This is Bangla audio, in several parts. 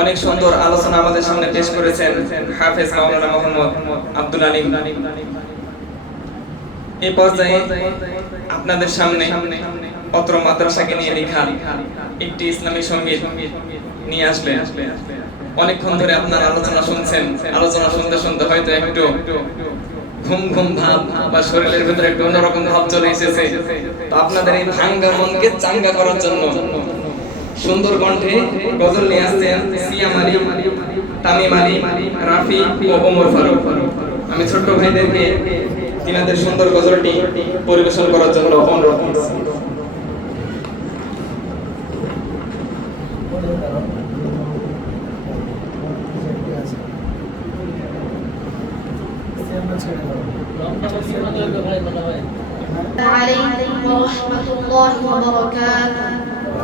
অনেক সুন্দর আলোচনা আমাদের সামনে পেশ করেছেন হাফেজ মাওলানা মোহাম্মদ আব্দুল আলিম। এই পর্যায়ে আপনাদের সামনে পত্র মাদ্রাসাকে নিয়ে লেখা একটি ইসলামী সংগীত নিয়ে আসলে অনেকক্ষণ ধরে আপনার আলোচনা শুনছেন, আলোচনা শুনতে শুনতে হয়তো একটু ঘুম ঘুম ভাব বা শরীরের ভিতরে একটু অন্যরকম ভাব চলে এসেছে। তো আপনাদের এই ভাঙ্গা মনকে চাঙ্গা করার জন্য সুন্দর কণ্ঠে গজল নিয়ে আসছেন সিয়াম আলী তামিম আলী রাফি ও ওমর ফারুক আমি ছোট্ট ভাইদেরকে তিনাদের সুন্দর গজলটি পরিবেশন করার জন্য অনুরোধ করছি عليكم ورحمة الله وبركاته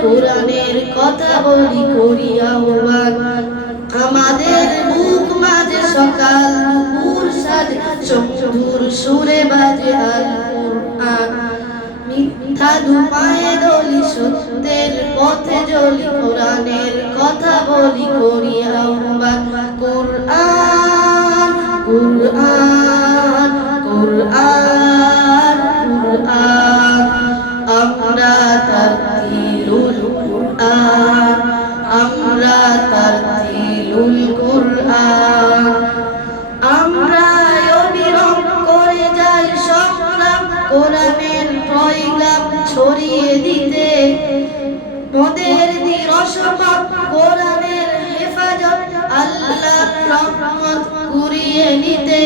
কোরআনের কথা বলি করি আহ্বান আমাদের বুক মাঝে সকাল, দুপুর সাজে সুদূর সুরে বাজে আল কোরআন মিথ্যা দুপায়ে দলি সত্যের পথে জলি কোরআনের কথা বলি কুরআন আমরা তারতিলুল কুরআন। আমরা অবিরম করে যাই সংগ্রাম, কোরআনের পয়গাম ছড়িয়ে দিতে। মোদের দিরসপাক কোরআনের হেফাজত, আল্লাহ রহমত কুড়িয়ে নিতে।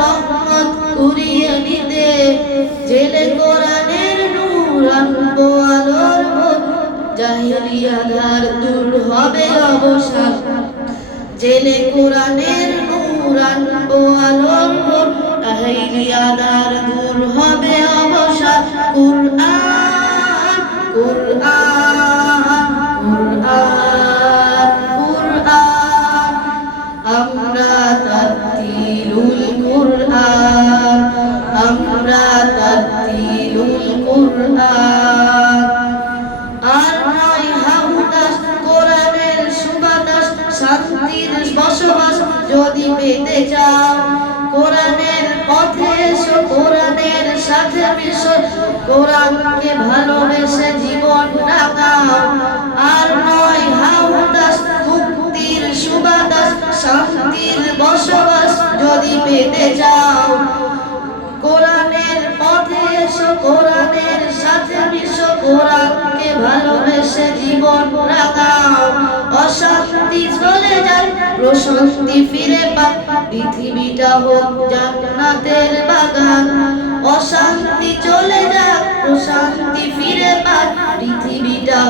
রহমত উড়িয়ে নিতে জেলে কোরআনের নূর আনব আলোর ভোর জাহিলি দূর হবে অবসান। জেলে কোরআনের নূর আনব কোরআনকে ভালোবেসে জীবন রাখাও আর নয়, হাউদাস, মুক্তির সুবাতাস শান্তির বসবাস যদি পেতে চাও। কোরআনের পথে এসো, কোরআনের সাথে মিশো, কোরআনকে ভালোবেসে জীবন রাখাও অশান্তি চলে যায়, প্রশান্তি ফিরে পাক পৃথিবীটা হোক জান্নাতের বাগান। অশান্তি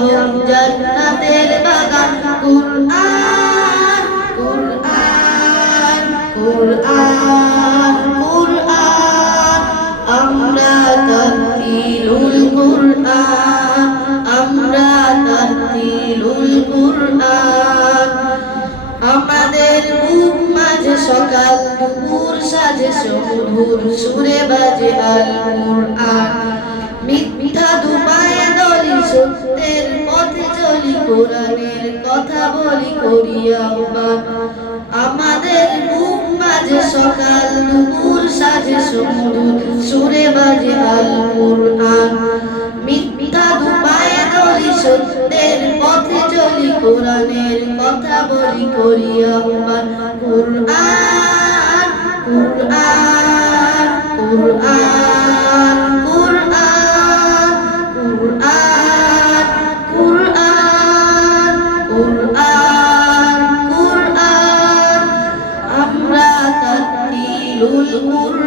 হোক জান্নাতের বাগান। আমরা তারতিলুল কুরআন, আমরা আমাদের সকাল, দুপুর সাজে সুরে বাজে আল কুরআন মিথ্যা দুপায়ে সত্যের পথে চলি, কোরআনের কথা বলি করি আহ্বান আমাদের বুক মাঝে সকাল দুপুর সাজে সমুদুর সুরে বাজে আল কুরআন মিথ্যা দুপায়ে দলি, সত্যের পথে চলি, কোরআনের কথা বলি করি আহ্বান কুরআন Allah.